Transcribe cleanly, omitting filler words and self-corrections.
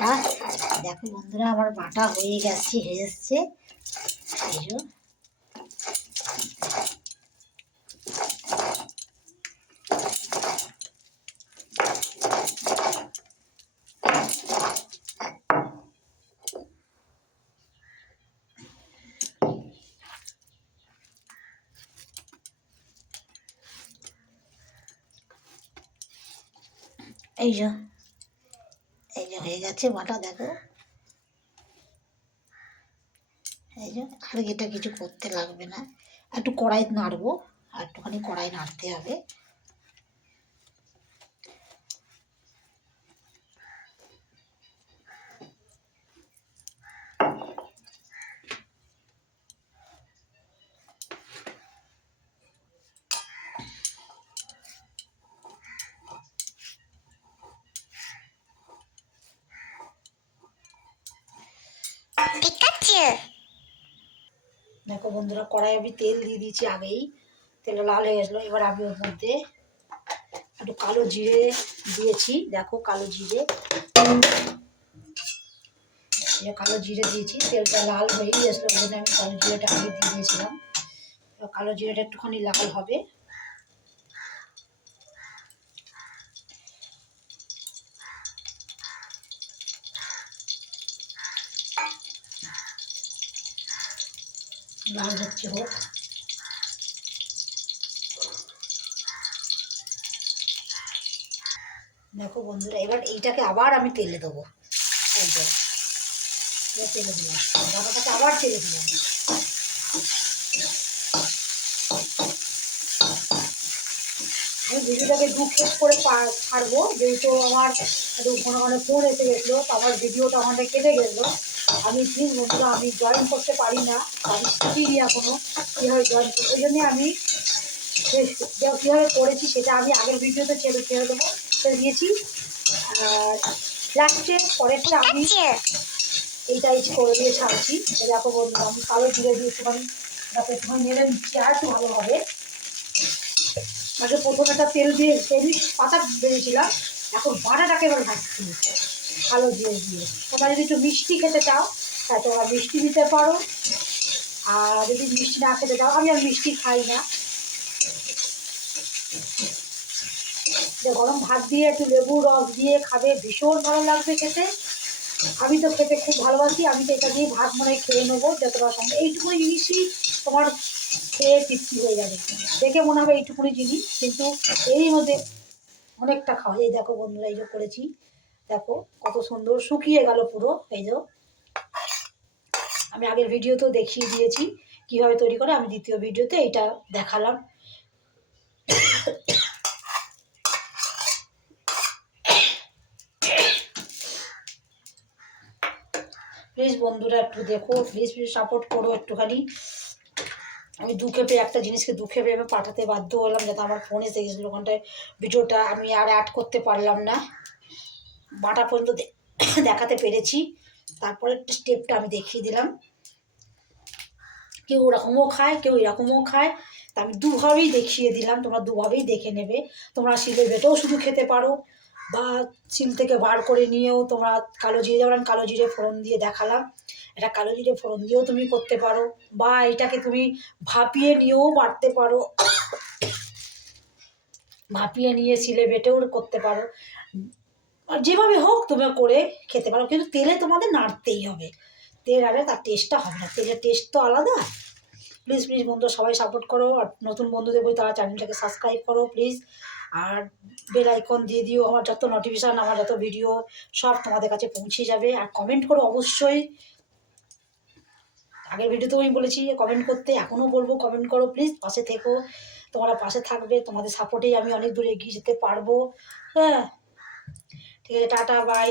বাটা। দেখো বন্ধুরা আমার বাটা হয়ে গেছে, হয়ে এসছে। এই যে হয়ে গেছে বাটা। দেখো এই যে, আর এটা কিছু করতে লাগবে না, একটু কড়াই নাড়বো, আর একটুখানি কড়াই নাড়তে হবে। দেখো বন্ধুরা কড়াই আমি তেল দিয়ে দিয়েছি আগেই, তেলটা লাল হয়ে গেছিলো। এবার আমি ওর মধ্যে একটু কালো জিরে দিয়েছি। দেখো কালো জিরে, কালো জিরে দিয়েছি। তেলটা লাল হয়ে গেছিলো, ওই জন্য আমি কালো জিরেটা আগে দিয়ে দিয়েছিলাম। কালো জিরেটা একটুখানি লাল হবে। লাল হচ্ছে হোক। দেখো বন্ধুরা এবার এইটাকে আবার আমি তেলে দেবো। একদম তেলে দিলাম, বাটাটাকে আবার তেলে দিলাম। আমি ভিডিওটাকে দু খেপ করে ছাড়বো, যেহেতু আমার একটু কোনো ফোন এসে গেছিলো, তো আমার ভিডিওটা আমাদের কেটে গেছিলো। আমি প্লিজ বন্ধুরা, আমি জয়েন করতে পারি না, আমি শিখিনি এখনও কীভাবে জয়েন করি। ওই জন্যে আমি কীভাবে করেছি সেটা আমি আগের ভিডিওতে ছেড়ে দেবো, ছেড়ে দিয়েছি। আর লাস্টে পরেরটা আমি এইটা করে দিয়ে ছাড়ছি। দেখো বন্ধুরা আমি কালো জিরে দিয়ে একটুখানি একটুখানি নেড়ে নিচ্ছি, আর একটু ভালো হবে। মানে প্রথমে একটা তেল দিয়ে তেল পাতা বেরিয়েছিলাম, এখন বাটাটাকে এবার ভাজছি কালো জিরে দিয়ে। তোমরা যদি একটু মিষ্টি খেতে চাও তাহলে তোমরা মিষ্টি দিতে পারো, আর যদি মিষ্টি না খেতে চাও, আমি আর মিষ্টি খাই না। গরম ভাত দিয়ে একটু লেবুর রস দিয়ে খাবে, ভীষণ ভালো লাগবে খেতে। আমি তো খেতে খুব ভালোবাসি, আমি তো এটা দিয়ে ভাত মনে খেয়ে নেবো যতটা সম্ভব। এইটুকুনি জিনিসই তোমার খেয়ে তৃপ্তি হয়ে যাবে, দেখে মনে হবে এইটুকুনি জিনিস, কিন্তু এরই মধ্যে অনেকটা খাওয়া যায়। দেখো বন্ধুরা এই যে করেছি, দেখো কত সুন্দর শুকিয়ে গেল পুরো। এই যে আমি আগের ভিডিওতেও দেখিয়ে দিয়েছি কিভাবে তৈরি করে, আমি দ্বিতীয় ভিডিওতে এটা দেখালাম। প্লিজ বন্ধুরা একটু দেখো, প্লিজ সাপোর্ট করো একটুখানি। আমি দু খেপে একটা জিনিসকে দু খেপে আমি পাঠাতে বাধ্য হলাম, যাতে আমার ফোন এসে গেছিলো ওখানটায়। ভিডিওটা আমি আর অ্যাড করতে পারলাম না, বাটা পর্যন্ত দেখাতে পেরেছি। তারপরে স্টেপটা আমি দেখিয়ে দিলাম। কেউ ওরকমও খায়, কেউ এরকমও খায়, তা আমি দুভাবেই দেখিয়ে দিলাম, তোমরা দুভাবেই দেখে নেবে। তোমরা শিলে বেটেও শুধু খেতে পারো, বা শিল থেকে বার করে নিয়েও তোমরা কালো জিরে, যেমন কালো জিরে ফোড়ন দিয়ে দেখালাম, এটা কালো জিরে ফোড়ন দিয়েও তুমি করতে পারো, বা এটাকে তুমি ভাপিয়ে নিয়েও বাটতে পারো, ভাপিয়ে নিয়ে শিলে বেটেও করতে পারো। আর যেভাবে হোক তুমি করে খেতে পারো, কিন্তু তেলে তোমাদের নাড়তেই হবে। তেল আরে তার টেস্টটা হবে না, তেলের টেস্ট তো আলাদা। প্লিজ প্লিজ বন্ধুরা সবাই সাপোর্ট করো, আর নতুন বন্ধুদের বলি তারা চ্যানেলটাকে সাবস্ক্রাইব করো প্লিজ, আর বেল আইকন দিয়ে দিও, আমার যত নোটিফিকেশান, আমার যত ভিডিও সব তোমাদের কাছে পৌঁছে যাবে। আর কমেন্ট করো অবশ্যই, আগের ভিডিওতেও আমি বলেছি কমেন্ট করতে, এখনও বলবো কমেন্ট করো প্লিজ, পাশে থেকো। তোমরা পাশে থাকবে, তোমাদের সাপোর্টেই আমি অনেক দূরে এগিয়ে যেতে পারবো। হ্যাঁ ঠিক আছে, টাটা বাই।